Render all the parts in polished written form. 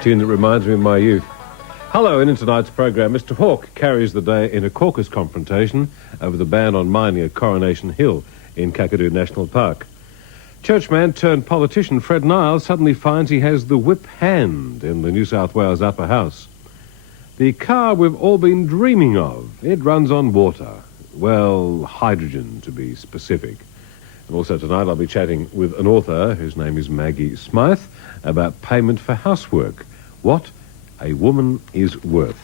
tune that reminds me of my youth. Hello, and in tonight's programme, Mr Hawke carries the day in a caucus confrontation over the ban on mining at Coronation Hill in Kakadu National Park. Churchman turned politician Fred Niles suddenly finds he has the whip hand in the New South Wales Upper House. The car we've all been dreaming of, it runs on water. Well, hydrogen to be specific. And also tonight I'll be chatting with an author whose name is Maggie Smythe about payment for housework. What a woman is worth.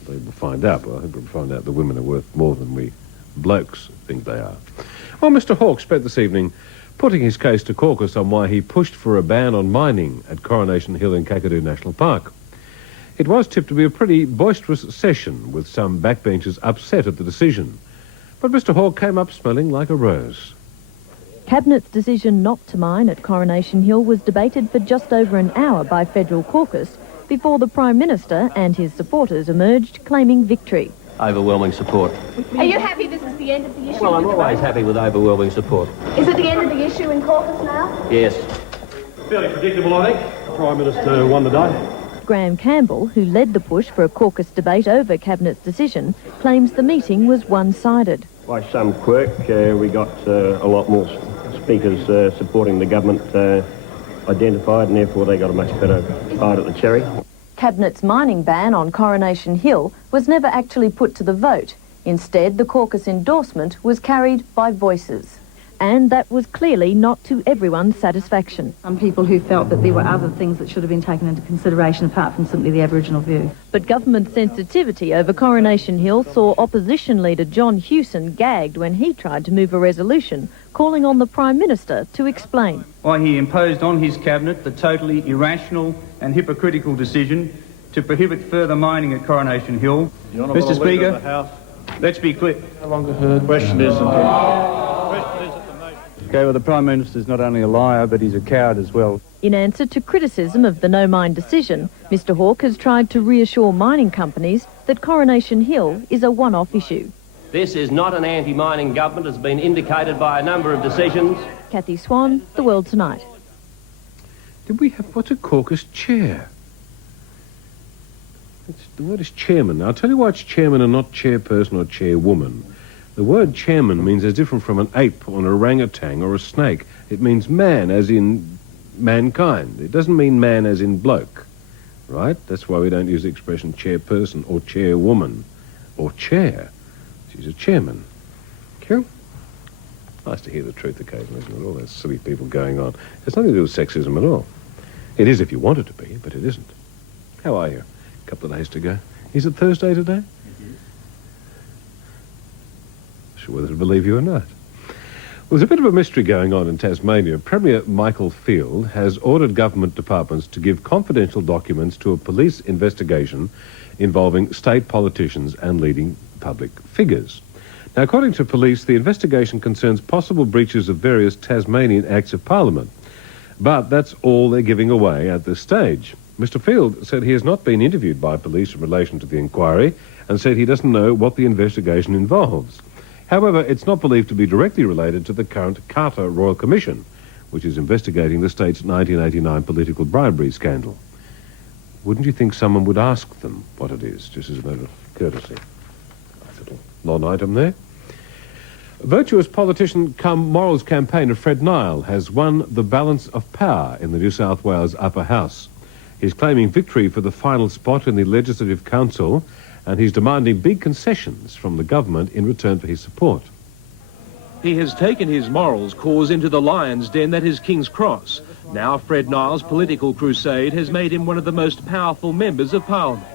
I think we'll find out. Well, I think we'll find out the women are worth more than we blokes think they are. Well, Mr Hawke spent this evening putting his case to caucus on why he pushed for a ban on mining at Coronation Hill in Kakadu National Park. It was tipped to be a pretty boisterous session, with some backbenchers upset at the decision. But Mr Hawke came up smelling like a rose. Cabinet's decision not to mine at Coronation Hill was debated for just over an hour by federal caucus before the Prime Minister and his supporters emerged claiming victory. Overwhelming support. Are you happy this is the end of the issue? Well, I'm always happy with overwhelming support. Is it the end of the issue in caucus now? Yes. Fairly predictable, I think. The Prime Minister won the day. Graham Campbell, who led the push for a caucus debate over Cabinet's decision, claims the meeting was one-sided. By some quirk, we got a lot more speakers supporting the government identified, and therefore they got a much better bite at the cherry. Cabinet's mining ban on Coronation Hill was never actually put to the vote. Instead, the caucus endorsement was carried by voices. And that was clearly not to everyone's satisfaction. Some people who felt that there were other things that should have been taken into consideration apart from simply the Aboriginal view. But government sensitivity over Coronation Hill saw opposition leader John Hewson gagged when he tried to move a resolution calling on the Prime Minister to explain. Why he imposed on his cabinet the totally irrational and hypocritical decision to prohibit further mining at Coronation Hill. Mr Speaker, let's be clear. No longer heard. Question is... Okay, well, the Prime Minister's not only a liar, but he's a coward as well. In answer to criticism of the no-mine decision, Mr Hawke has tried to reassure mining companies that Coronation Hill is a one-off issue. This is not an anti-mining government, as has been indicated by a number of decisions. Kathy Swan, The World Tonight. Did we have... what's a caucus chair? The word is chairman. Now, I'll tell you why it's chairman and not chairperson or chairwoman. The word chairman means it's different from an ape or an orangutan or a snake. It means man, as in mankind. It doesn't mean man as in bloke, right? That's why we don't use the expression chairperson or chairwoman or chair. She's a chairman. Cool? Nice to hear the truth occasionally, isn't it? All those silly people going on. It's nothing to do with sexism at all. It is if you want it to be, but it isn't. How are you? A couple of days to go. Is it Thursday today? Whether to believe you or not. Well, there's a bit of a mystery going on in Tasmania. Premier Michael Field has ordered government departments to give confidential documents to a police investigation involving state politicians and leading public figures. Now, according to police, the investigation concerns possible breaches of various Tasmanian acts of parliament. But that's all they're giving away at this stage. Mr Field said he has not been interviewed by police in relation to the inquiry and said he doesn't know what the investigation involves. However, it's not believed to be directly related to the current Carter Royal Commission, which is investigating the state's 1989 political bribery scandal. Wouldn't you think someone would ask them what it is, just as a matter of courtesy? Nice little non-item there. Virtuous politician cum morals campaigner Fred Niles has won the balance of power in the New South Wales Upper House. He's claiming victory for the final spot in the Legislative Council, and he's demanding big concessions from the government in return for his support. He has taken his morals cause into the lion's den that is King's Cross. Now Fred Niles' political crusade has made him one of the most powerful members of Parliament.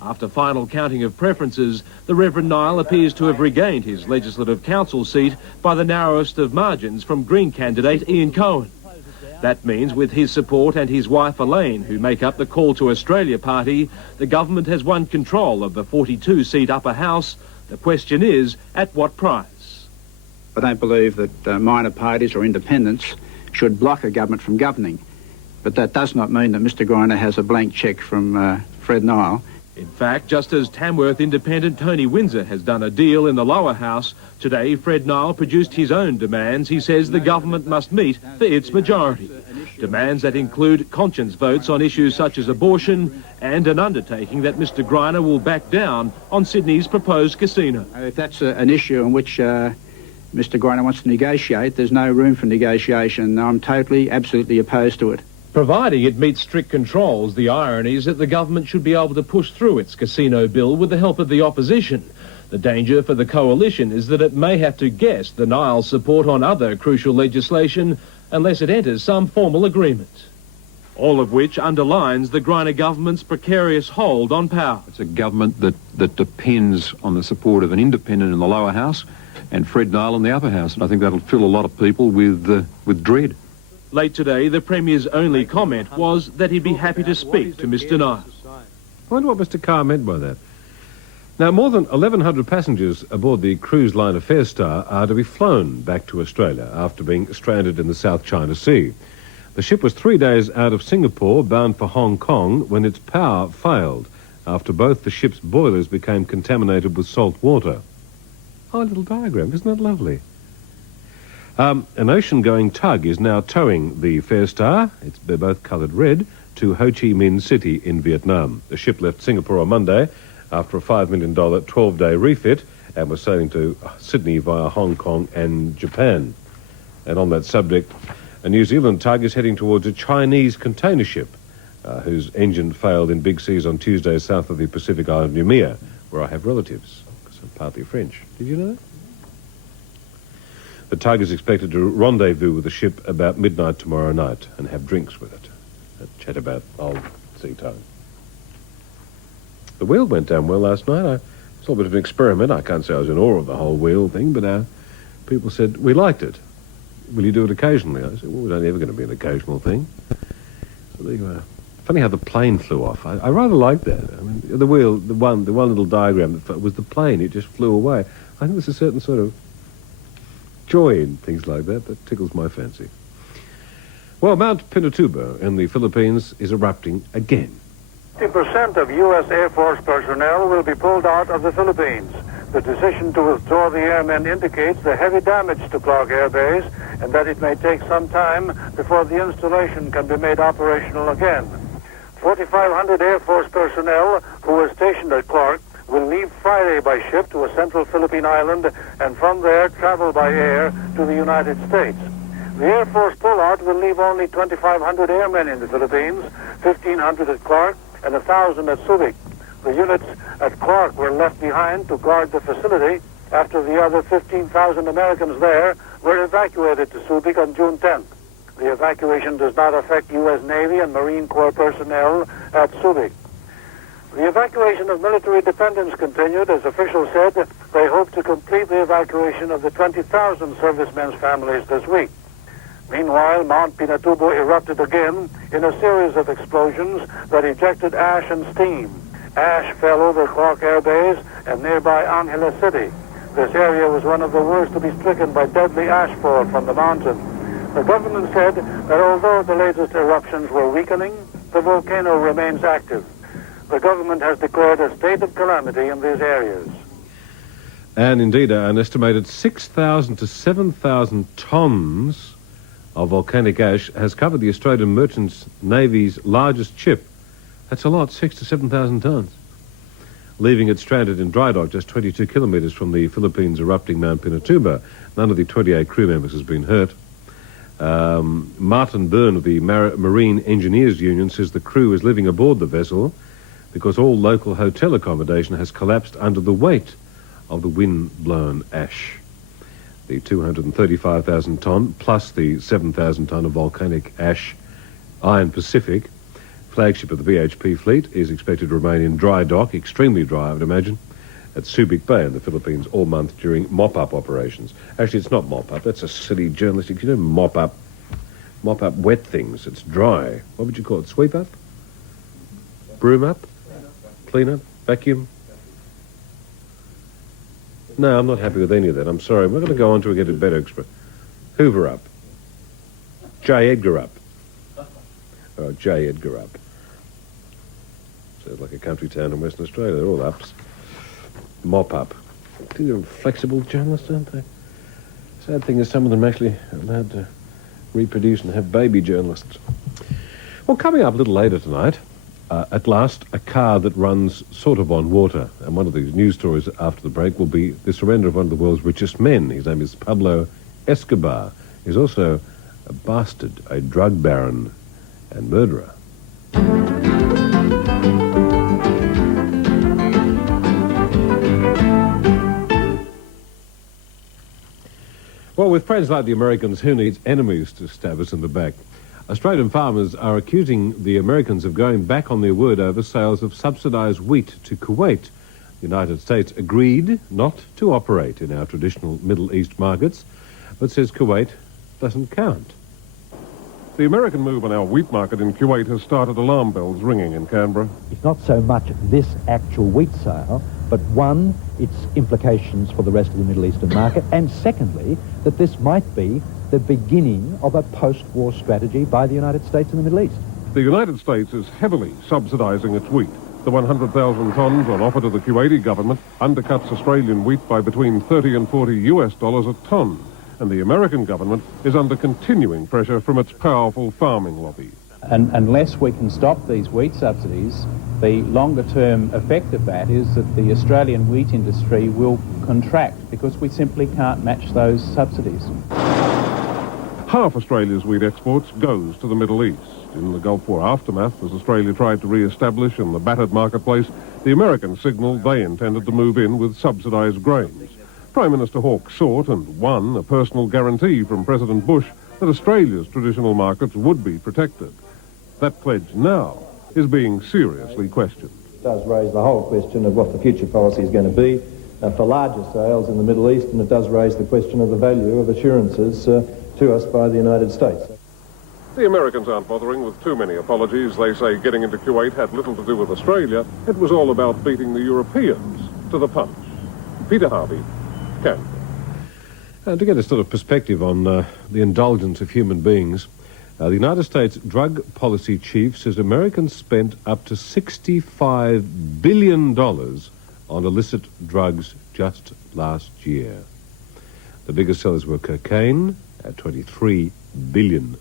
After final counting of preferences, the Reverend Niles appears to have regained his Legislative Council seat by the narrowest of margins from Green candidate Ian Cohen. That means with his support and his wife Elaine, who make up the Call to Australia party, the government has won control of the 42-seat Upper House. The question is, at what price? I don't believe that minor parties or independents should block a government from governing. But that does not mean that Mr Greiner has a blank cheque from Fred Niles. In fact, just as Tamworth independent Tony Windsor has done a deal in the lower house, today Fred Niles produced his own demands he says the government must meet for its majority. Demands that include conscience votes on issues such as abortion and an undertaking that Mr Greiner will back down on Sydney's proposed casino. If that's an issue in which Mr Greiner wants to negotiate, there's no room for negotiation. I'm totally, absolutely opposed to it. Providing it meets strict controls, the irony is that the government should be able to push through its casino bill with the help of the opposition. The danger for the coalition is that it may have to guess the Niles' support on other crucial legislation unless it enters some formal agreement. All of which underlines the Greiner government's precarious hold on power. It's a government that depends on the support of an independent in the lower house and Fred Nile in the upper house, and I think that'll fill a lot of people with dread. Late today, the Premier's only comment was that he'd be happy to speak to Mr Niles. I wonder what Mr Carr meant by that. Now, more than 1,100 passengers aboard the cruise liner Fairstar are to be flown back to Australia after being stranded in the South China Sea. The ship was 3 days out of Singapore, bound for Hong Kong, when its power failed after both the ship's boilers became contaminated with salt water. Oh, a little diagram. Isn't that lovely? An ocean-going tug is now towing the Fairstar, they're both coloured red, to Ho Chi Minh City in Vietnam. The ship left Singapore on Monday after a $5 million 12-day refit and was sailing to Sydney via Hong Kong and Japan. And on that subject, a New Zealand tug is heading towards a Chinese container ship whose engine failed in big seas on Tuesday south of the Pacific island of Noumea, where I have relatives, because I'm partly French. Did you know that? The tug is expected to rendezvous with the ship about midnight tomorrow night and have drinks with it and chat about old sea time. The wheel went down well last night. It's a little bit of an experiment. I can't say I was in awe of the whole wheel thing, but people said, we liked it. Will you do it occasionally? I said, well, it's only ever going to be an occasional thing. So there you are. Funny how the plane flew off. I rather liked that. I mean, the wheel, the one little diagram that was the plane. It just flew away. I think there's a certain sort of joy in things like that tickles my fancy. Well, Mount Pinatubo in the Philippines is erupting again. 50% of U.S. Air Force personnel will be pulled out of the Philippines. The decision to withdraw the airmen indicates the heavy damage to Clark Air Base and that it may take some time before the installation can be made operational again. 4,500 Air Force personnel who were stationed at Clark will leave Friday by ship to a central Philippine island and from there travel by air to the United States. The Air Force pullout will leave only 2,500 airmen in the Philippines, 1,500 at Clark and 1,000 at Subic. The units at Clark were left behind to guard the facility after the other 15,000 Americans there were evacuated to Subic on June 10th. The evacuation does not affect U.S. Navy and Marine Corps personnel at Subic. The evacuation of military dependents continued. As officials said, they hope to complete the evacuation of the 20,000 servicemen's families this week. Meanwhile, Mount Pinatubo erupted again in a series of explosions that ejected ash and steam. Ash fell over Clark Air Base and nearby Angeles City. This area was one of the worst to be stricken by deadly ashfall from the mountain. The government said that although the latest eruptions were weakening, the volcano remains active. The government has declared a state of calamity in these areas. And indeed, an estimated 6,000 to 7,000 tonnes of volcanic ash has covered the Australian Merchant Navy's largest ship. That's a lot, 6,000 to 7,000 tonnes. Leaving it stranded in dry dock just 22 kilometres from the Philippines' erupting Mount Pinatubo. None of the 28 crew members has been hurt. Martin Byrne of the Marine Engineers Union says the crew is living aboard the vessel because all local hotel accommodation has collapsed under the weight of the wind-blown ash. The 235,000 tonne plus the 7,000 tonne of volcanic ash Iron Pacific, flagship of the BHP fleet, is expected to remain in dry dock, extremely dry I would imagine, at Subic Bay in the Philippines all month during mop-up operations. Actually, it's not mop-up, that's a silly journalistic, you don't mop up wet things, it's dry. What would you call it, sweep up? Broom up? Clean up? Vacuum? No, I'm not happy with any of that. I'm sorry. We're going to go on to get a better expression. Hoover up. J. Edgar up. Oh, J. Edgar up. Sounds like a country town in Western Australia. They're all ups. Mop up. They're flexible journalists, aren't they? Sad thing is some of them actually are allowed to reproduce and have baby journalists. Well, coming up a little later tonight, at last, a car that runs sort of on water. And one of the news stories after the break will be the surrender of one of the world's richest men. His name is Pablo Escobar. He's also a bastard, a drug baron and murderer. Well, with friends like the Americans, who needs enemies to stab us in the back? Australian farmers are accusing the Americans of going back on their word over sales of subsidised wheat to Kuwait. The United States agreed not to operate in our traditional Middle East markets, but says Kuwait doesn't count. The American move on our wheat market in Kuwait has started alarm bells ringing in Canberra. It's not so much this actual wheat sale, but one, its implications for the rest of the Middle Eastern market, and secondly, that this might be the beginning of a post-war strategy by the United States in the Middle East. The United States is heavily subsidising its wheat. The 100,000 tonnes on offer to the Kuwaiti government undercuts Australian wheat by between $30 and $40 a tonne. And the American government is under continuing pressure from its powerful farming lobby. And unless we can stop these wheat subsidies, the longer-term effect of that is that the Australian wheat industry will contract because we simply can't match those subsidies. Half Australia's wheat exports goes to the Middle East. In the Gulf War aftermath, as Australia tried to re-establish in the battered marketplace, the Americans signalled they intended to move in with subsidised grains. Prime Minister Hawke sought and won a personal guarantee from President Bush that Australia's traditional markets would be protected. That pledge now is being seriously questioned. It does raise the whole question of what the future policy is going to be for larger sales in the Middle East, and it does raise the question of the value of assurances to us by the United States. The Americans aren't bothering with too many apologies. They say getting into Kuwait had little to do with Australia. It was all about beating the Europeans to the punch. Peter Harvey, Canberra. To get a sort of perspective on the indulgence of human beings, the United States drug policy chief says Americans spent up to $65 billion on illicit drugs just last year. The biggest sellers were cocaine at $23 billion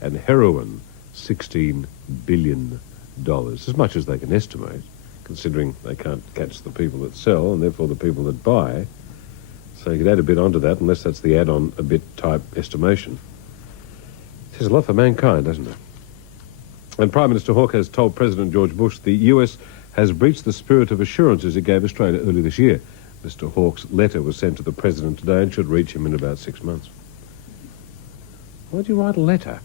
and heroin, $16 billion. As much as they can estimate, considering they can't catch the people that sell and therefore the people that buy. So you could add a bit onto that, unless that's the add-on a bit type estimation. It says a lot for mankind, doesn't it? And Prime Minister Hawke has told President George Bush the US has breached the spirit of assurances it gave Australia early this year. Mr Hawke's letter was sent to the President today and should reach him in about 6 months. Why do you write a letter?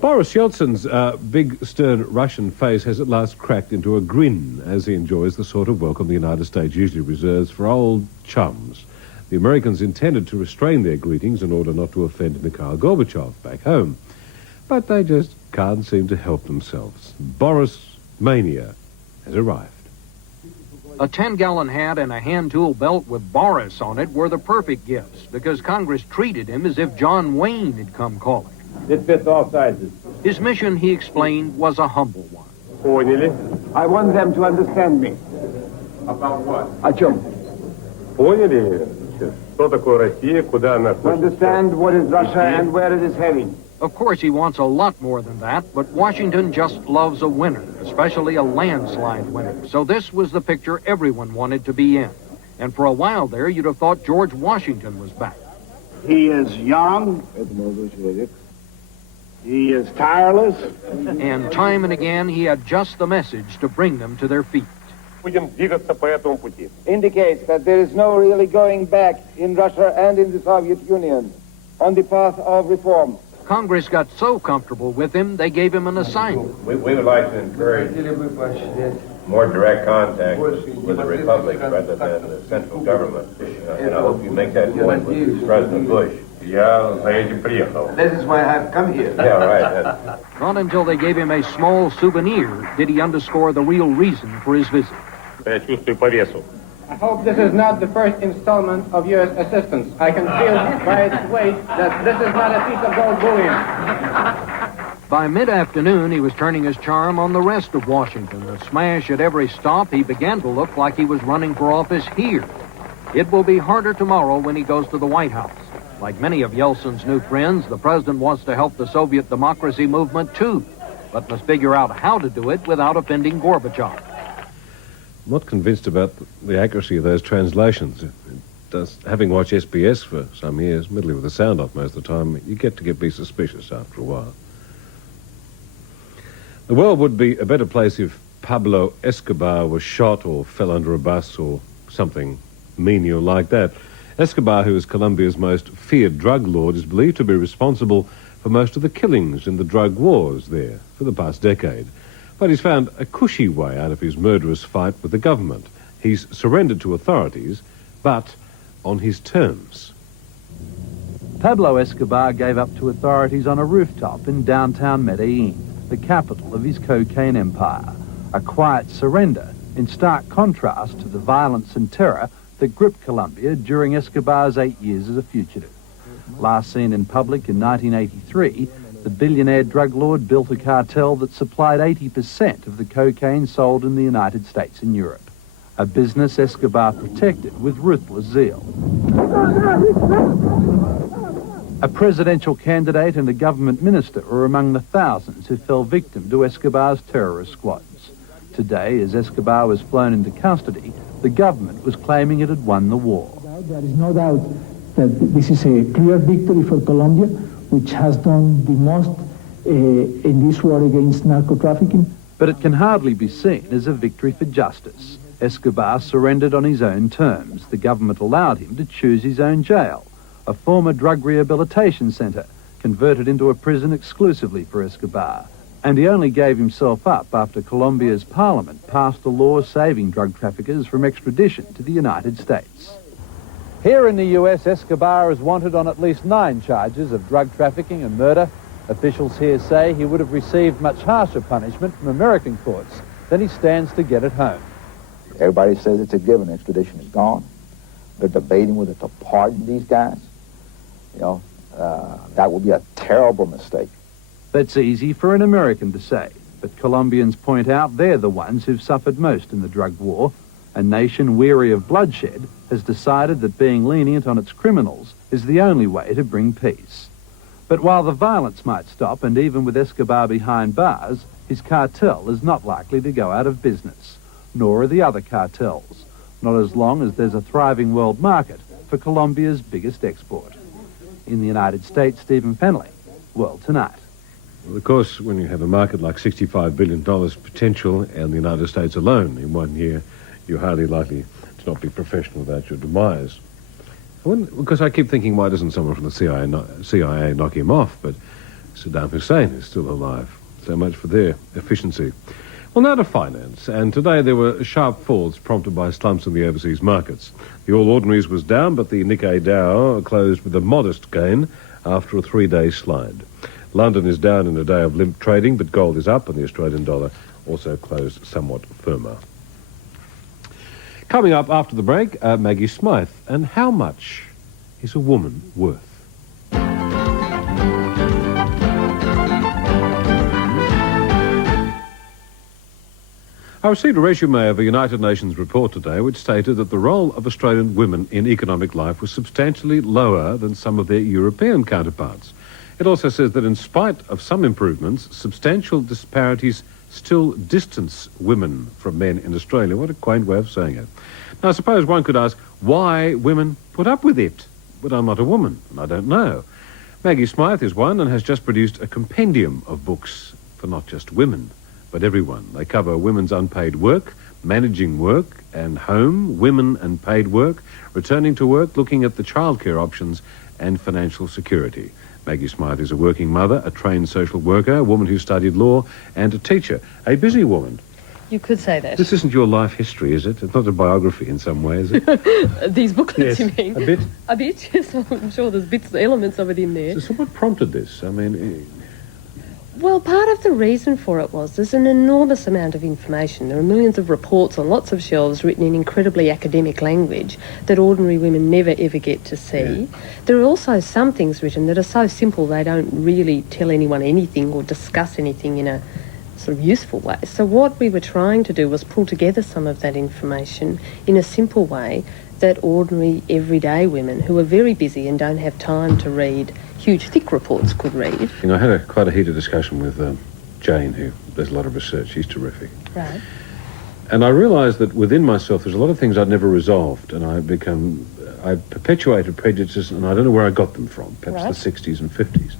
Boris Yeltsin's big, stern Russian face has at last cracked into a grin as he enjoys the sort of welcome the United States usually reserves for old chums. The Americans intended to restrain their greetings in order not to offend Mikhail Gorbachev back home. But they just can't seem to help themselves. Boris Mania has arrived. A 10-gallon hat and a hand tool belt with Boris on it were the perfect gifts because Congress treated him as if John Wayne had come calling. It fits all sizes. His mission, he explained, was a humble one. Поняли? I want them to understand me. About what? О чем? Поняли? Что такое Россия, куда она хочет? Understand what is Russia and where it is heading. Of course, he wants a lot more than that, but Washington just loves a winner, especially a landslide winner. So this was the picture everyone wanted to be in. And for a while there, you'd have thought George Washington was back. He is young. He is tireless. And time and again, he had just the message to bring them to their feet. Indicates that there is no really going back in Russia and in the Soviet Union on the path of reform. Congress got so comfortable with him, they gave him an assignment. We would like to encourage more direct contact with the Republic rather than the central government. And I hope you make that point with President Bush. This is why I've come here. Yeah, right. Not until they gave him a small souvenir did he underscore the real reason for his visit. I hope this is not the first installment of U.S. assistance. I can feel by its weight that this is not a piece of gold bullion. By mid-afternoon, he was turning his charm on the rest of Washington. A smash at every stop, he began to look like he was running for office here. It will be harder tomorrow when he goes to the White House. Like many of Yeltsin's new friends, the president wants to help the Soviet democracy movement too, but must figure out how to do it without offending Gorbachev. I'm not convinced about the accuracy of those translations. Having watched SBS for some years, middling with the sound off most of the time, you get to be suspicious after a while. The world would be a better place if Pablo Escobar was shot or fell under a bus or something menial like that. Escobar, who is Colombia's most feared drug lord, is believed to be responsible for most of the killings in the drug wars there for the past decade. But he's found a cushy way out of his murderous fight with the government. He's surrendered to authorities, but on his terms. Pablo Escobar gave up to authorities on a rooftop in downtown Medellin, the capital of his cocaine empire. A quiet surrender in stark contrast to the violence and terror that gripped Colombia during Escobar's 8 years as a fugitive. Last seen in public in 1983, the billionaire drug lord built a cartel that supplied 80% of the cocaine sold in the United States and Europe, a business Escobar protected with ruthless zeal. A presidential candidate and a government minister were among the thousands who fell victim to Escobar's terrorist squads. Today, as Escobar was flown into custody, the government was claiming it had won the war. There is no doubt that this is a clear victory for Colombia, which has done the most in this war against narco-trafficking. But it can hardly be seen as a victory for justice. Escobar surrendered on his own terms. The government allowed him to choose his own jail, a former drug rehabilitation centre converted into a prison exclusively for Escobar. And he only gave himself up after Colombia's parliament passed a law saving drug traffickers from extradition to the United States. Here in the US, Escobar is wanted on at least 9 charges of drug trafficking and murder. Officials here say he would have received much harsher punishment from American courts than he stands to get at home. Everybody says it's a given. Extradition is gone. They're debating whether to pardon these guys. You know, that would be a terrible mistake. That's easy for an American to say, but Colombians point out they're the ones who've suffered most in the drug war. A nation weary of bloodshed has decided that being lenient on its criminals is the only way to bring peace. But while the violence might stop, and even with Escobar behind bars, his cartel is not likely to go out of business, nor are the other cartels, not as long as there's a thriving world market for Colombia's biggest export. In the United States, Stephen Fennelly, World Tonight. Well, of course, when you have a market like $65 billion potential in the United States alone in 1 year, you're hardly likely to not be professional about your demise. Because I keep thinking, why doesn't someone from the CIA knock him off? But Saddam Hussein is still alive. So much for their efficiency. Well, now to finance. And today there were sharp falls prompted by slumps in the overseas markets. The All Ordinaries was down, but the Nikkei Dow closed with a modest gain after a 3-day slide. London is down in a day of limp trading, but gold is up and the Australian dollar also closed somewhat firmer. Coming up after the break, Maggie Smythe. And how much is a woman worth? I received a resume of a United Nations report today which stated that the role of Australian women in economic life was substantially lower than some of their European counterparts. It also says that in spite of some improvements, substantial disparities still distance women from men in Australia. What a quaint way of saying it. Now, I suppose one could ask why women put up with it. But I'm not a woman, and I don't know. Maggie Smythe is one and has just produced a compendium of books for not just women, but everyone. They cover women's unpaid work, managing work and home, women and paid work, returning to work, looking at the childcare options and financial security. Maggie Smythe is a working mother, a trained social worker, a woman who studied law, and a teacher, a busy woman. You could say that. This isn't your life history, is it? It's not a biography in some way, is it? These booklets, Yes. you mean? A bit? A bit, yes. I'm sure there's elements of it in there. So what prompted this? I mean... Well, part of the reason for it was there's an enormous amount of information. There are millions of reports on lots of shelves written in incredibly academic language that ordinary women never ever get to see. Yeah. There are also some things written that are so simple they don't really tell anyone anything or discuss anything in a sort of useful way. So what we were trying to do was pull together some of that information in a simple way that ordinary, everyday women who are very busy and don't have time to read huge, thick reports could read. I had quite a heated discussion with Jane, who does a lot of research. She's terrific. Right. And I realised that within myself there's a lot of things I'd never resolved, and I perpetuated prejudices, and I don't know where I got them from, perhaps the 60s and 50s.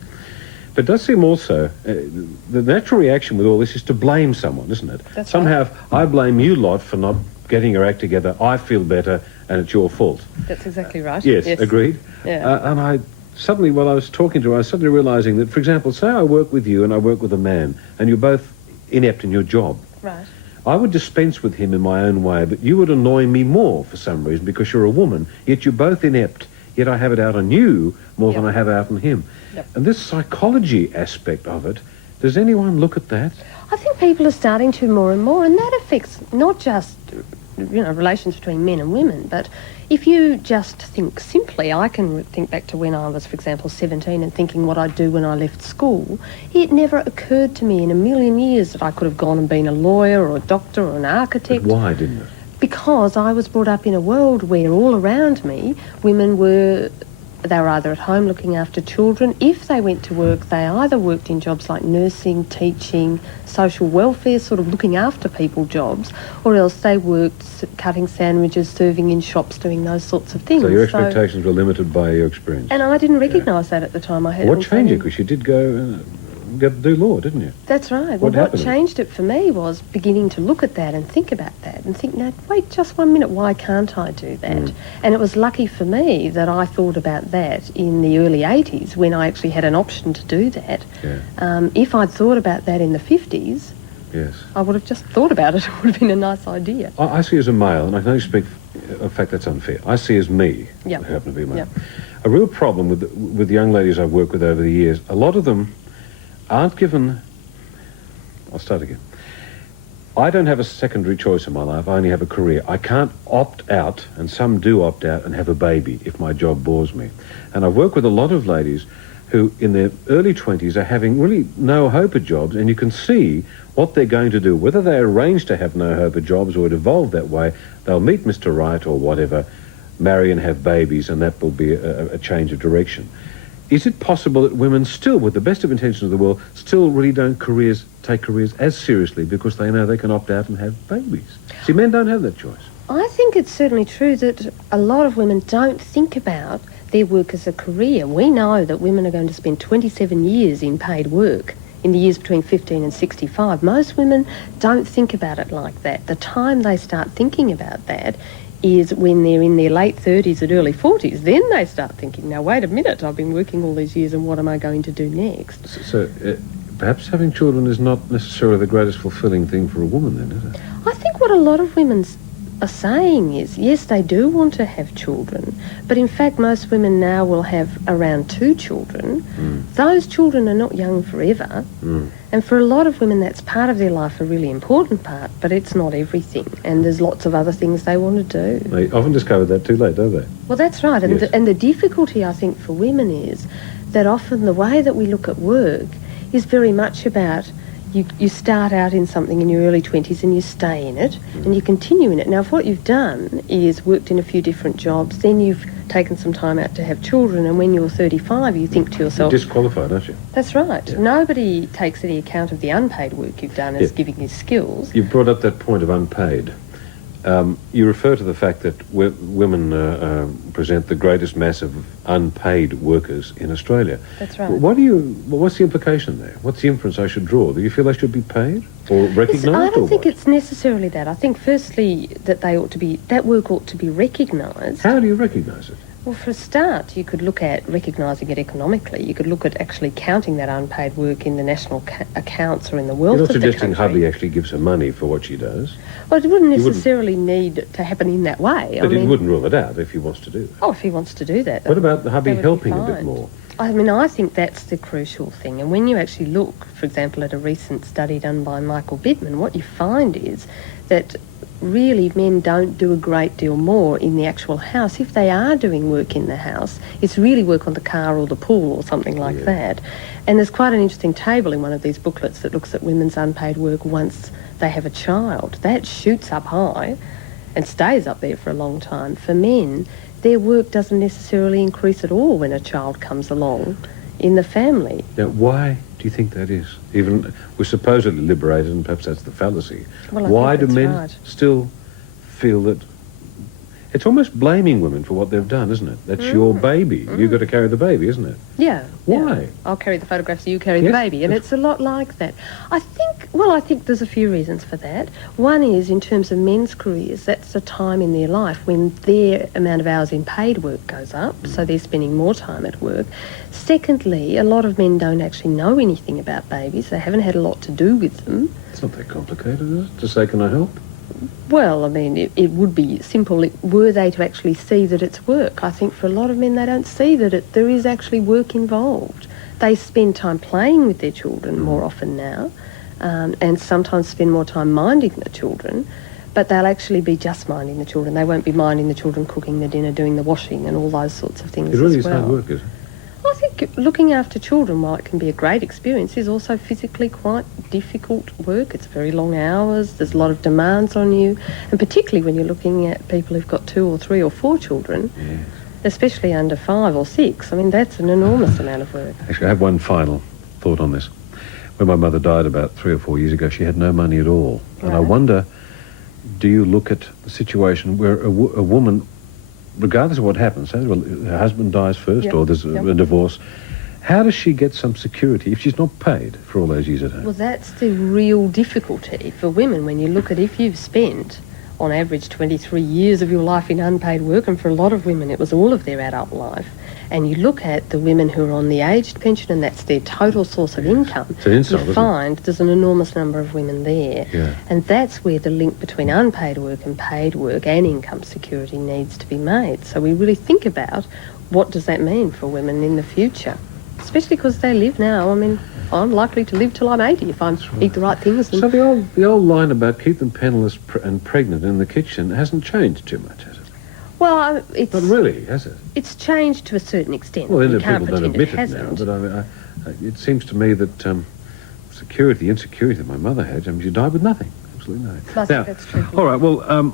But it does seem also, the natural reaction with all this is to blame someone, isn't it? That's Somehow, right. I blame you lot for not getting your act together, I feel better, and it's your fault. That's exactly right. Yes, agreed. Yeah. And I suddenly, while I was talking to her, I was suddenly realising that, for example, say I work with you and I work with a man, and you're both inept in your job. Right. I would dispense with him in my own way, but you would annoy me more for some reason because you're a woman, yet you're both inept, yet I have it out on you more than I have out on him. Yep. And this psychology aspect of it, does anyone look at that? I think people are starting to more and more, and that affects not just, relations between men and women, but if you just think simply, I can think back to when I was, for example, 17 and thinking what I'd do when I left school. It never occurred to me in a million years that I could have gone and been a lawyer or a doctor or an architect. But why didn't it? Because I was brought up in a world where all around me, women were either at home looking after children. If they went to work, they either worked in jobs like nursing, teaching, social welfare, sort of looking after people jobs, or else they worked cutting sandwiches, serving in shops, doing those sorts of things. So your expectations were limited by your experience. And I didn't recognise that at the time. I had. What changed it? Because you did go to do law, didn't you? That's right. What Well, what happened? changed it for me was beginning to look at that and think about that and think, now, wait just 1 minute, why can't I do that? And it was lucky for me that I thought about that in the early 80s when I actually had an option to do that. Yeah. If I'd thought about that in the 50s, Yes. I would have just thought about it. It would have been a nice idea. I see as a male, and I can only speak, in fact that's unfair, I see as me, Yep. who happen to be a male, Yep. a real problem with the young ladies I've worked with over the years. A lot of them aren't given... I'll start again. I don't have a secondary choice in my life. I only have a career. I can't opt out, and some do opt out and have a baby if my job bores me. And I've worked with a lot of ladies who in their early 20s are having really no hope of jobs, and you can see what they're going to do. Whether they arrange to have no hope of jobs or it evolved that way, they'll meet Mr. Right or whatever, marry and have babies, and that will be a change of direction. Is it possible that women still, with the best of intentions of the world, still really don't take careers as seriously because they know they can opt out and have babies? See, men don't have that choice. I think it's certainly true that a lot of women don't think about their work as a career. We know that women are going to spend 27 years in paid work in the years between 15 and 65. Most women don't think about it like that. The time they start thinking about that is when they're in their late 30s and early 40s. Then they start thinking, now wait a minute, I've been working all these years and what am I going to do next? So perhaps having children is not necessarily the greatest fulfilling thing for a woman then, is it? I think what a lot of women are saying is, yes, they do want to have children, but in fact most women now will have around 2 children. Those children are not young forever, and for a lot of women that's part of their life, a really important part, but it's not everything, and there's lots of other things they want to do. They often discover that too late, don't they? Well, that's right, and, Yes. and the difficulty, I think, for women is that often the way that we look at work is very much about you start out in something in your early 20s and you stay in it and you continue in it. Now, if what you've done is worked in a few different jobs, then you've taken some time out to have children, and when you're 35, you think to yourself... You're disqualified, aren't you? That's right. Nobody takes any account of the unpaid work you've done as giving you skills. You've brought up that point of unpaid. You refer to the fact that women present the greatest mass of unpaid workers in Australia. That's right. What's the implication there? What's the inference I should draw? Do you feel they should be paid or recognised? I don't or think what? it's necessarily that. I think, firstly, that that work ought to be recognised. How do you recognise it? Well, for a start, you could look at recognising it economically. You could look at actually counting that unpaid work in the national accounts or in the wealth You're of not the suggesting country. hubby actually gives her money for what she does. Well, it wouldn't You wouldn't- necessarily need to happen in that way. But you wouldn't rule it out if he wants to do that. Oh, if he wants to do that. What about the hubby that would be helping a bit fine. more? I mean, I think that's the crucial thing. And when you actually look, for example, at a recent study done by Michael Bittman, what you find is that really men don't do a great deal more in the actual house. If they are doing work in the house, it's really work on the car or the pool or something like that. And there's quite an interesting table in one of these booklets that looks at women's unpaid work once they have a child. That shoots up high. and stays up there for a long time. For men, their work doesn't necessarily increase at all when a child comes along in the family. Now, why do you think that is? Even we're supposedly liberated, and perhaps that's the fallacy. Well, I why do think men that's right. still feel that? It's almost blaming women for what they've done, isn't it? That's your baby. You've got to carry the baby, isn't it? Yeah. Why? Yeah. I'll carry the photographs, you carry the Yes, baby. And it's a lot like that. I think there's a few reasons for that. One is, in terms of men's careers, that's a time in their life when their amount of hours in paid work goes up, so they're spending more time at work. Secondly, a lot of men don't actually know anything about babies. They haven't had a lot to do with them. It's not that complicated, is it? To say, can I help? Well, I mean, it would be simple were they to actually see that it's work. I think for a lot of men, they don't see that there is actually work involved. They spend time playing with their children more often now, and sometimes spend more time minding the children, but they'll actually be just minding the children. They won't be minding the children, cooking the dinner, doing the washing and all those sorts of things It really as is well. hard work, is it? I think looking after children, while it can be a great experience, is also physically quite difficult work. It's very long hours, there's a lot of demands on you, and particularly when you're looking at people who've got 2 or 3 or 4 children, especially under 5 or 6. I mean, that's an enormous amount of work. Actually, I have one final thought on this. When my mother died about 3 or 4 years ago, she had no money at all. And I wonder, do you look at the situation where a woman, regardless of what happens, say, well, her husband dies first or there's a divorce, how does she get some security if she's not paid for all those years at home? Well, that's the real difficulty for women when you look at if you've spent, on average, 23 years of your life in unpaid work, and for a lot of women it was all of their adult life, and you look at the women who are on the aged pension and that's their total source of income, you find there's an enormous number of women there. And that's where the link between unpaid work and paid work and income security needs to be made. So we really think about what does that mean for women in the future, especially because they live now. I mean, I'm likely to live till I'm 80 if I eat the right things. So the old line about keep them penniless and pregnant in the kitchen hasn't changed too much, has it? Well, it's... Not really, has it? It's changed to a certain extent. Well, you then can't people don't pretend admit it it now, hasn't. but I mean, it seems to me that the insecurity that my mother had, I mean, she died with nothing, absolutely nothing. I think that's true. All right, well,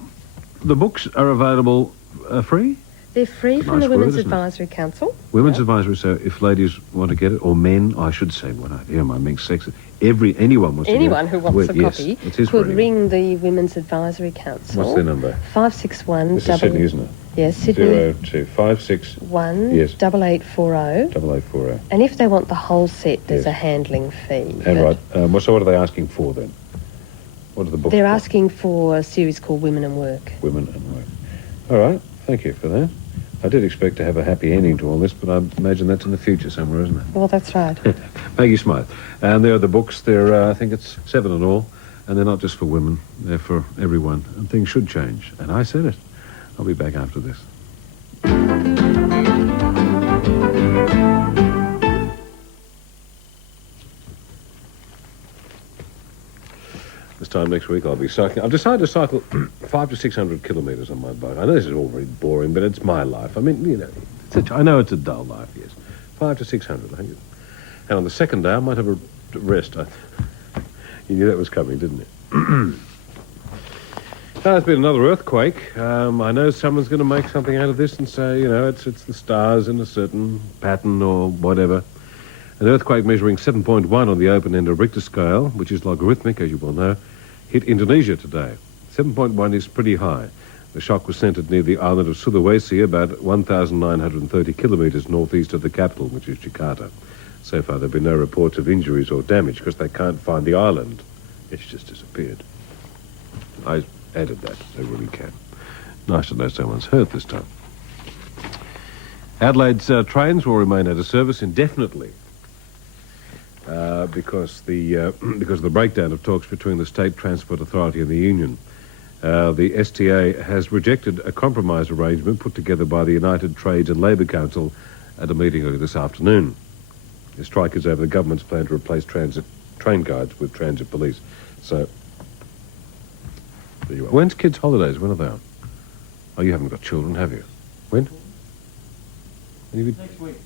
the books are available free? They're free from the Women's Advisory Council. Women's Advisory, so if ladies want to get it, or men, I should say, I'm being sexist. Anyone wants Anyone to who wants a copy could ring the Women's Advisory Council. What's their number? 561... This is Sydney, isn't it? Yes, Sydney. 02561 yes. 8840. 8840. And if they want the whole set, there's a handling fee. And right. So what are they asking for then? What are the books? They're asking for a series called Women and Work. Women and Work. All right. Thank you for that. I did expect to have a happy ending to all this, but I imagine that's in the future somewhere, isn't it? Well, that's right. Maggie Smythe. And there are the books. There I think it's 7 in all. And they're not just for women. They're for everyone. And things should change. And I said it. I'll be back after this. This time next week I'll be cycling. I've decided to cycle 500 to 600 kilometres on my bike. I know this is all very boring, but it's my life. I mean, you know, I know it's a dull life, yes. 500 to 600, I think. And on the second day I might have a rest. You knew that was coming, didn't you? There's been another earthquake. I know someone's going to make something out of this and say, you know, it's the stars in a certain pattern or whatever. An earthquake measuring 7.1 on the open end of Richter scale, which is logarithmic, as you well know, hit Indonesia today. 7.1 is pretty high. The shock was centred near the island of Sulawesi, about 1,930 kilometres northeast of the capital, which is Jakarta. So far, there have been no reports of injuries or damage because they can't find the island. It's just disappeared. I added that. They really can. Nice to know someone's hurt this time. Adelaide's trains will remain out of service indefinitely because of the breakdown of talks between the State Transport Authority and the union. The STA has rejected a compromise arrangement put together by the United Trades and Labour Council at a meeting earlier this afternoon. The strike is over the government's plan to replace train guards with transit police. So, there you are. When's kids' holidays? When are they on? Oh, you haven't got children, have you? When? Next week.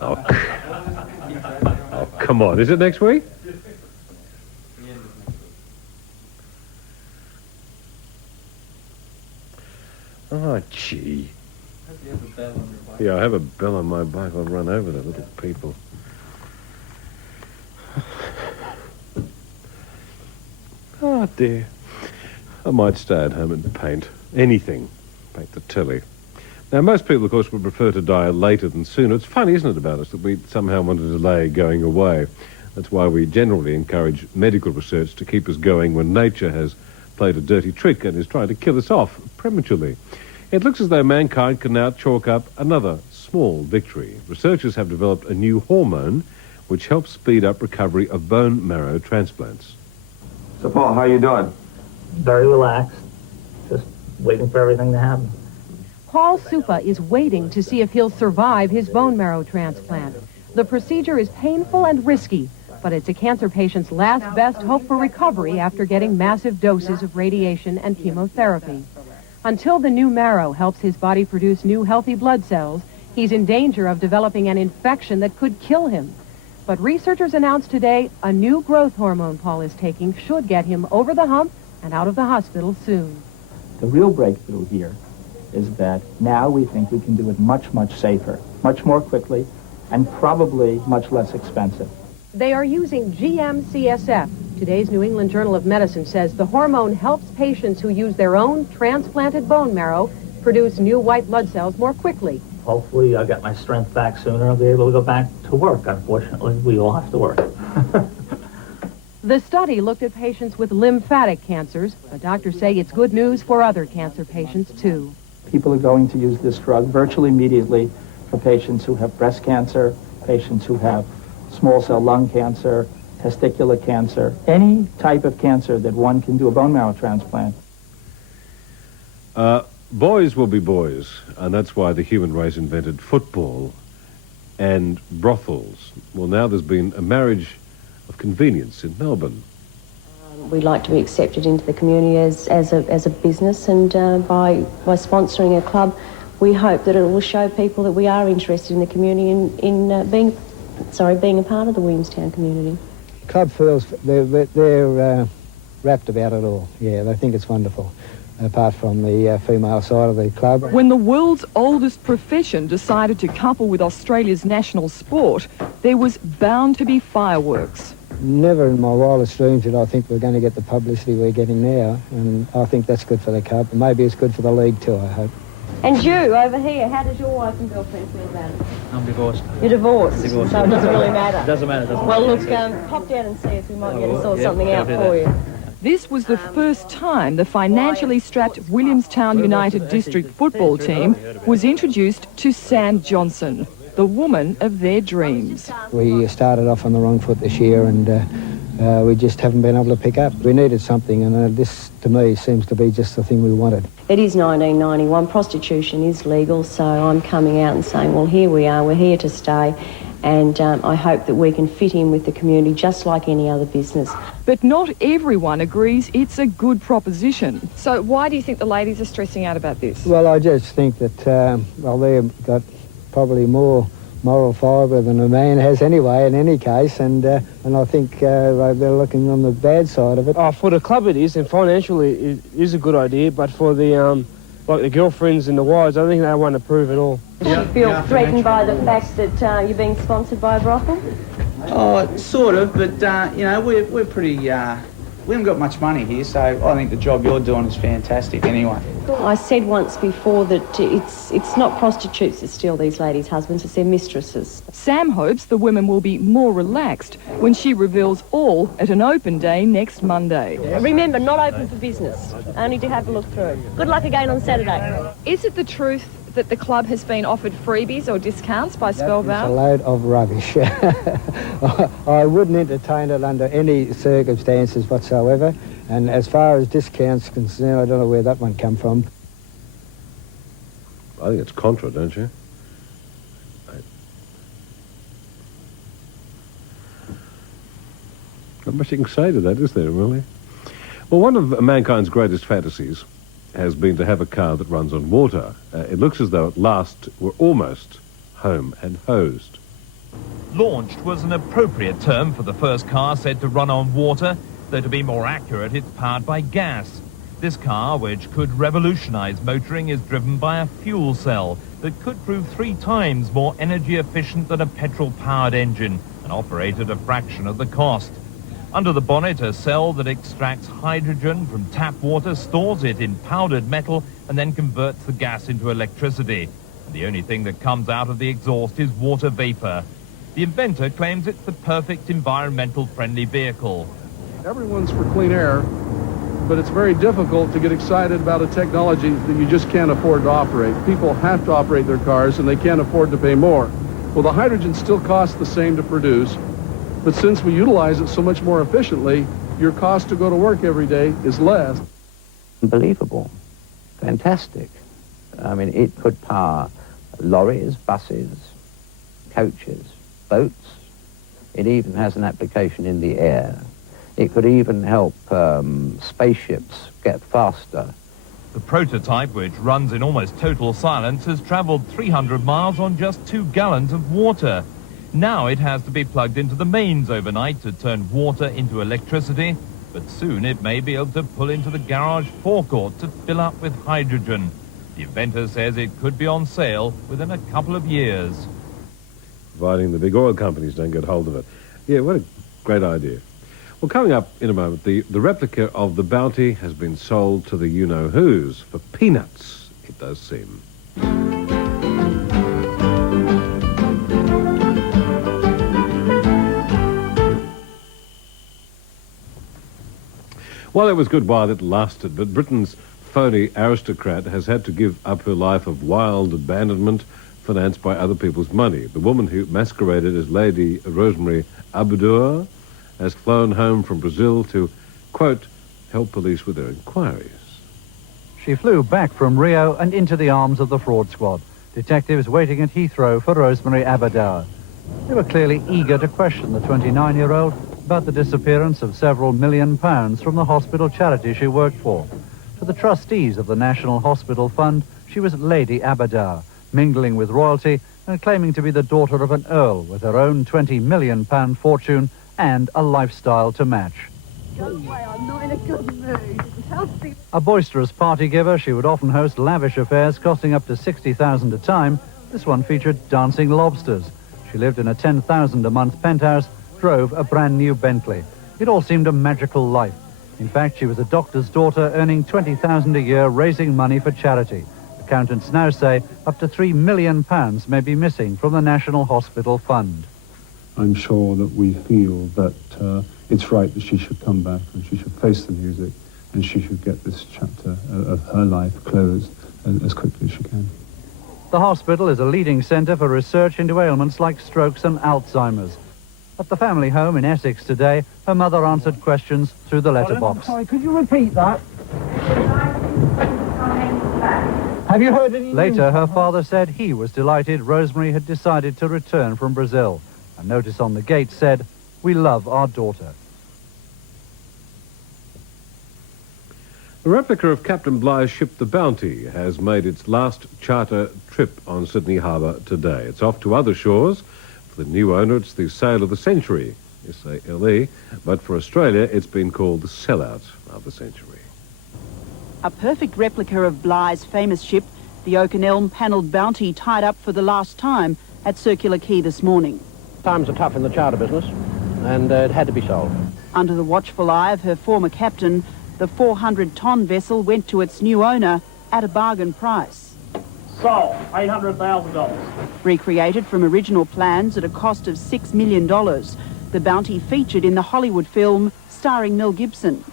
Oh, come on. Is it next week? Yeah, I have a bell on my bike. I'll run over the little people. Oh, dear. I might stay at home and paint. Anything. Paint the telly. Now, most people, of course, would prefer to die later than sooner. It's funny, isn't it, about us, that we somehow want to delay going away. That's why we generally encourage medical research to keep us going when nature has played a dirty trick and is trying to kill us off prematurely. It looks as though mankind can now chalk up another small victory. Researchers have developed a new hormone which helps speed up recovery of bone marrow transplants. So, Paul, how are you doing? Very relaxed, just waiting for everything to happen. Paul Supa is waiting to see if he'll survive his bone marrow transplant. The procedure is painful and risky, but it's a cancer patient's last best hope for recovery after getting massive doses of radiation and chemotherapy. Until the new marrow helps his body produce new healthy blood cells, he's in danger of developing an infection that could kill him. But researchers announced today a new growth hormone Paul is taking should get him over the hump and out of the hospital soon. The real breakthrough here is that now we think we can do it much, much safer, much more quickly, and probably much less expensive. They are using GM-CSF. Today's New England Journal of Medicine says the hormone helps patients who use their own transplanted bone marrow produce new white blood cells more quickly. Hopefully I'll get my strength back sooner. I'll be able to go back to work. Unfortunately, we all have to work. The study looked at patients with lymphatic cancers, but doctors say it's good news for other cancer patients, too. People are going to use this drug virtually immediately for patients who have breast cancer, patients who have small cell lung cancer, testicular cancer, any type of cancer that one can do a bone marrow transplant. Boys will be boys, and that's why the human race invented football and brothels. Well, now there's been a marriage of convenience in Melbourne. We'd like to be accepted into the community as a business, and by sponsoring a club, we hope that it will show people that we are interested in the community in being a part of the Williamstown community. Club feels they're rapt about it all. Yeah, they think it's wonderful, apart from the female side of the club. When the world's oldest profession decided to couple with Australia's national sport, there was bound to be fireworks. Never in my wildest dreams did I think we're going to get the publicity we're getting now, and I think that's good for the club. Maybe it's good for the league too, I hope. And you, over here, how does your wife and girlfriend feel about it? I'm divorced. You're divorced? Divorced. So it doesn't really matter? It doesn't matter, Well, look, pop down and see us. We might get to sort something out for you. This was the first time the financially strapped Williamstown United District football team was introduced to Sam Johnson, the woman of their dreams. We started off on the wrong foot this year, and we just haven't been able to pick up. We needed something, and this, to me, seems to be just the thing we wanted. It is 1991. Prostitution is legal, so I'm coming out and saying, well, here we are. We're here to stay. And I hope that we can fit in with the community just like any other business. But not everyone agrees it's a good proposition. So why do you think the ladies are stressing out about this? Well, I just think that, they've got probably more moral fibre than a man has anyway, in any case, and I think they're looking on the bad side of it. For the club it is, and financially it is a good idea, but for the like the girlfriends and the wives, I think they won't approve at all. Do you feel threatened by the fact that you're being sponsored by a brothel? Oh, sort of, but, we're pretty, we haven't got much money here, so I think the job you're doing is fantastic anyway. I said once before that it's not prostitutes that steal these ladies' husbands, it's their mistresses. Sam hopes the women will be more relaxed when she reveals all at an open day next Monday. Remember, not open for business, only to have a look through. Good luck again on Saturday. Is it the truth that the club has been offered freebies or discounts by Spellbound? It's a load of rubbish. I wouldn't entertain it under any circumstances whatsoever. And as far as discounts concerned, I don't know where that one come from. I think it's contra, don't you? Not much you can say to that, is there, really? Well, one of mankind's greatest fantasies has been to have a car that runs on water. It looks as though at last we're almost home and hosed. Launched was an appropriate term for the first car said to run on water, though to be more accurate, it's powered by gas. This car, which could revolutionise motoring, is driven by a fuel cell that could prove 3 times more energy efficient than a petrol-powered engine and operate at a fraction of the cost. Under the bonnet, a cell that extracts hydrogen from tap water, stores it in powdered metal, and then converts the gas into electricity. And the only thing that comes out of the exhaust is water vapor. The inventor claims it's the perfect environmental-friendly vehicle. Everyone's for clean air, but it's very difficult to get excited about a technology that you just can't afford to operate. People have to operate their cars, and they can't afford to pay more. Well, the hydrogen still costs the same to produce, but since we utilize it so much more efficiently, your cost to go to work every day is less. Unbelievable. Fantastic. I mean, it could power lorries, buses, coaches, boats. It even has an application in the air. It could even help spaceships get faster. The prototype, which runs in almost total silence, has travelled 300 miles on just 2 gallons of water. Now it has to be plugged into the mains overnight to turn water into electricity, but soon it may be able to pull into the garage forecourt to fill up with hydrogen. The inventor says it could be on sale within a couple of years. Providing the big oil companies don't get hold of it. Yeah, what a great idea. Well, coming up in a moment, the replica of the Bounty has been sold to the you-know-whos for peanuts, it does seem. Well, it was good while it lasted, but Britain's phony aristocrat has had to give up her life of wild abandonment financed by other people's money. The woman who masqueraded as Lady Rosemary Abadeur has flown home from Brazil to, quote, help police with their inquiries. She flew back from Rio and into the arms of the fraud squad. Detectives waiting at Heathrow for Rosemary Abadeur. They were clearly eager to question the 29-year-old about the disappearance of several £1 million from the hospital charity she worked for. To the trustees of the National Hospital Fund, she was Lady Abadeur, mingling with royalty and claiming to be the daughter of an earl with her own £20 million fortune and a lifestyle to match. Go away, I'm not in a good mood. A boisterous party giver, she would often host lavish affairs costing up to $60,000 a time. This one featured dancing lobsters. She lived in a $10,000 a month penthouse, drove a brand new Bentley. It all seemed a magical life. In fact, she was a doctor's daughter earning $20,000 a year raising money for charity. Accountants now say up to £3 million may be missing from the National Hospital Fund. I'm sure that we feel that it's right that she should come back and she should face the music and she should get this chapter of her life closed as quickly as she can. The hospital is a leading centre for research into ailments like strokes and Alzheimer's. At the family home in Essex today, her mother answered questions through the letterbox. Sorry, could you repeat that? Have you heard any news? Later, her father said he was delighted Rosemary had decided to return from Brazil. A notice on the gate said, "We love our daughter." A replica of Captain Bligh's ship the Bounty has made its last charter trip on Sydney Harbour today. It's off to other shores. For the new owner, it's the sale of the century, S-A-L-E, but for Australia, it's been called the sellout of the century. A perfect replica of Bligh's famous ship, the Oak and Elm panelled Bounty, tied up for the last time at Circular Quay this morning. Times are tough in the charter business, and it had to be sold. Under the watchful eye of her former captain, the 400-ton vessel went to its new owner at a bargain price. Sold, $800,000. Recreated from original plans at a cost of $6 million, the Bounty featured in the Hollywood film starring Mel Gibson.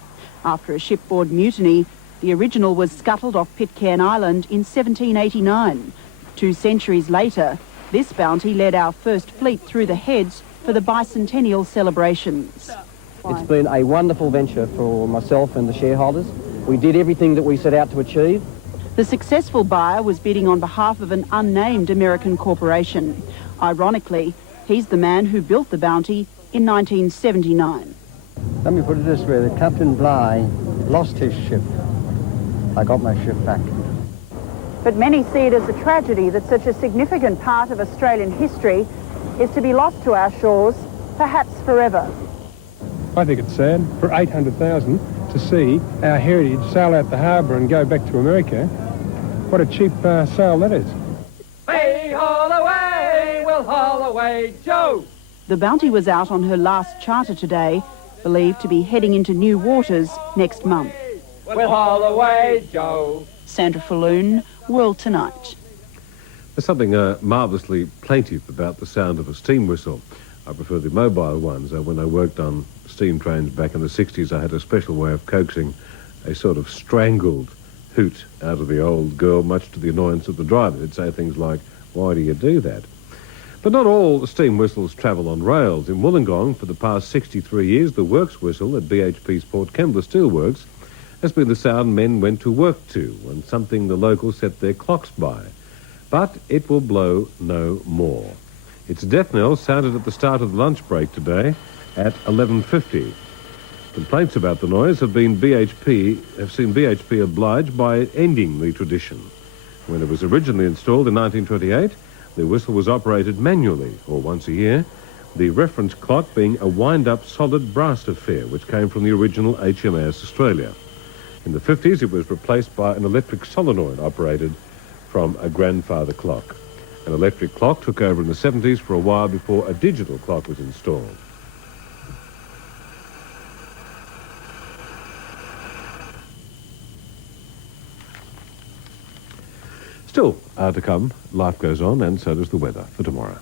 After a shipboard mutiny, the original was scuttled off Pitcairn Island in 1789. 2 centuries later, this Bounty led our first fleet through the Heads for the bicentennial celebrations. It's been a wonderful venture for myself and the shareholders. We did everything that we set out to achieve. The successful buyer was bidding on behalf of an unnamed American corporation. Ironically, he's the man who built the Bounty in 1979. Let me put it this way, that Captain Bligh lost his ship. I got my ship back. But many see it as a tragedy that such a significant part of Australian history is to be lost to our shores, perhaps forever. I think it's sad for $800,000 to see our heritage sail out the harbour and go back to America. What a cheap sale that is. We'll haul away, Joe! The Bounty was out on her last charter today, believed to be heading into new waters next month. We'll haul away, Joe! Sandra Falloon, World Tonight. There's something marvellously plaintive about the sound of a steam whistle. I prefer the mobile ones. When I worked on steam trains back in the 60s, I had a special way of coaxing a sort of strangled hoot out of the old girl, much to the annoyance of the driver. They'd say things like, "Why do you do that?" But not all steam whistles travel on rails. In Wollongong, for the past 63 years, the works whistle at BHP's Port Kembla Steelworks has been the sound men went to work to, and something the locals set their clocks by. But it will blow no more. Its death knell sounded at the start of the lunch break today at 11:50. Complaints about the noise have seen BHP obliged by ending the tradition. When it was originally installed in 1928, the whistle was operated manually, or once a year, the reference clock being a wind-up solid brass affair, which came from the original HMAS Australia. In the 50s, it was replaced by an electric solenoid operated from a grandfather clock. An electric clock took over in the 70s for a while before a digital clock was installed. Still to come, life goes on, and so does the weather for tomorrow.